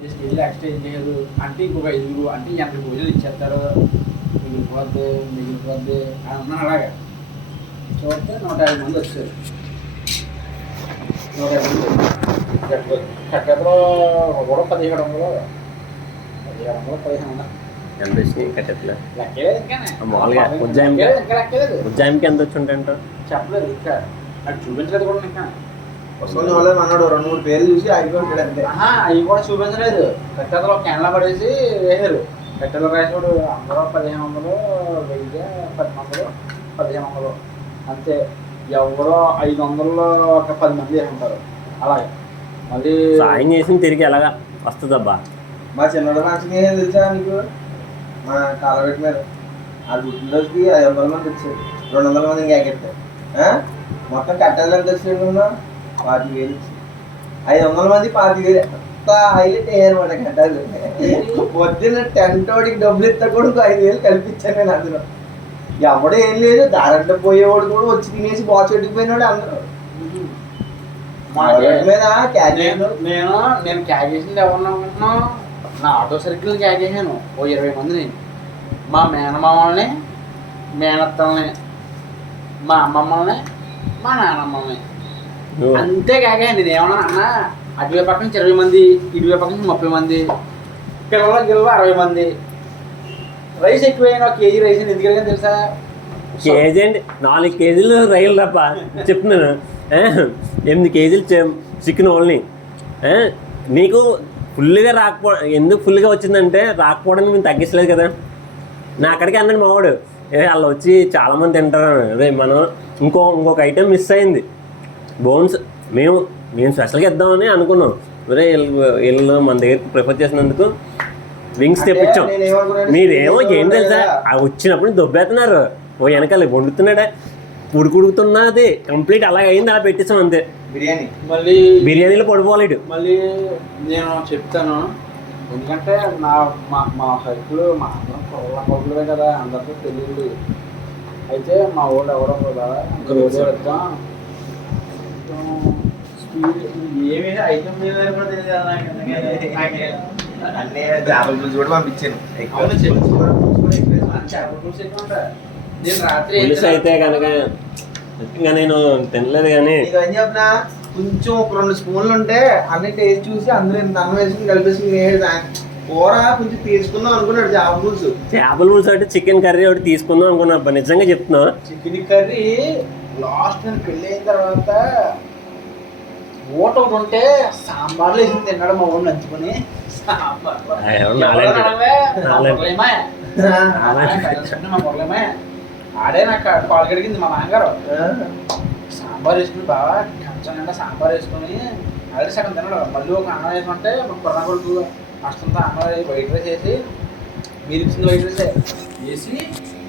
వెళ్ళి ఎక్స్ట్రా ఏం చేయదు అంటే ఇంకొక 5 అంటే 80 భోజనాలు ఇచ్చేస్తారు, మిగిలిపోద్ది అని ఉన్నాను. అలాగా చూస్తే 150 మంది వచ్చారు. 150 మంది కట్టెలో కూడా 1700 ఎంత వచ్చినాయి కట్టెట్లు లెక్కలేదు. ఇంకా మామూలుగా ఉజ్జాయింకి ఎంత వచ్చి ఉంటాయంట చెప్పలేదు. ఇంకా నాకు చూపించలేదు కూడా. ఇంకా వస్తుంది వాళ్ళని అన్నాడు 2-3 పేర్లు చూసి అయిపోయాడు అంతే. అవి కూడా చూపించలేదు. కట్టెలో క్యాన్లా పడేసి వేసారు. కట్టెలో రాసాడు అందరూ 1500, 1000, 1200, 1500 అంతే. ఎవరో 500లో ఒక 10 మంది వేసుకుంటారు. అలాగే మళ్ళీ సాయం చేసి తిరిగి ఎలాగా వస్తుందబ్బా. మా చిన్నోడు ఫంక్షన్ ఏం తెలుసా నీకు? మా కాలబెట్టి మీద ఆ గుడ్లోకి 500 మంది వచ్చారు, 200 మంది కేకెత్తారు. మొత్తం కట్టెలు ఎంత వచ్చాడు? 40,000 వచ్చి 500 మంది 40,000. ఎంత హైలైట్ అయ్యారనమాట కట్టెలు. పొద్దున్న టెంట్ వాడికి డబ్బులు ఇస్తా కూడా ఇంకో 5,000 కల్పించాను నేను. అందులో ఎవడో ఏం లేదు, దాంట్లో పోయేవాడు కూడా వచ్చి తినేసి బాక్స్ పెట్టుకుపోయినాడు అందరూ. నేను క్యాగ్ చేసింది ఎవరన్నా అనుకుంటున్నాను? నా ఆటో సర్కిల్ క్యాగ్ చేశాను ఓ 20 మందిని. మా మేనమామల్ని, మేనత్తల్ని, మా అమ్మమ్మల్ని, మా నాన్నమ్మల్ని అంతే క్యాగే. నేను ఏమన్నా అన్న అటువై పక్క నుంచి 20 మంది, ఇటువై పక్క నుంచి 30 మంది, పిల్లల గిల్లలు 60 మంది. రైస్ ఎక్కువైనా 1 కేజీ రైస్ ఎందుకు తెలుసా? కేజీ అండి 4 కేజీలు రైలు తప్ప చెప్తున్నాను. 8 కేజీలు చికెన్ ఓన్లీ. నీకు ఫుల్గా ఎందుకు ఫుల్గా వచ్చిందంటే రాకపోవడానికి మేము తగ్గించలేదు కదా. నా అక్కడికి అన్నాడు మావాడు, వాళ్ళు వచ్చి చాలామంది తింటారు. అదే మనం ఇంకొక ఐటెం మిస్ అయింది, బోన్స్. మేము స్పెషల్గా ఇద్దామని అనుకున్నాం. అరే వీళ్ళు మన దగ్గరికి ప్రిఫర్ చేసినందుకు వింగ్స్ తెప్పించాం. మీరేమో ఏం తెలుసా, అవి వచ్చినప్పుడు దొబ్బేస్తున్నారు. ఓ వెనకాల వండుతున్నాడా, ఉడుకుడుకుతున్నది కంప్లీట్ అలాగే అయింది. అలా పెట్టేసాం అంతే. మళ్ళీ బిర్యానీలో పడిపోలేడు. మళ్ళీ నేను చెప్తాను, ఎందుకంటే మా సరుకులు మా అందరం కదా, అందరితో తెలియదు. అయితే మా ఊళ్ళో ఎవరో కదా ఇద్దాం ఏమి ఐటమ్ కూడా తెలియదు. అన్నీ చేపల పులుసు కూడా పంపించాను. నేను రాత్రి అయితే కనుక ఇంకా నేను తినలేదు. కానీ చెప్పిన కొంచెం ఒక 2 స్పూన్లు ఉంటే అన్ని టేస్ట్ చూసి అందరూ అన్నం వేసుకుని కలిపేసి కూర కొంచెం తీసుకుందాం అనుకున్నాడు. చేపల పులుసు అంటే చికెన్ కర్రీ ఒకటి తీసుకుందాం అనుకున్నా. నిజంగా చెప్తున్నా, చికెన్ కర్రీ లాస్ట్ నేను పెళ్ళి అయిన తర్వాత ఒకటి ఉంటే సాంబార్లో వేసి తిన్నాడు మా ఊళ్ళు నంచుకొని. మా మురళేమే ఆడే నాకు కాలు కడిగింది మా నాన్నగారు. సాంబార్ వేసుకుని బాగా కంచం నిండా సాంబార్ వేసుకొని అదే సగం తిన్నాడు. మళ్ళీ ఒక అన్నం వేసుకుంటే మా కుర్ర కొడుకు అష్టంతో అన్నం వైట్ రైస్ వేసి, మీరు ఇచ్చింది వైట్ రైస్ వేసి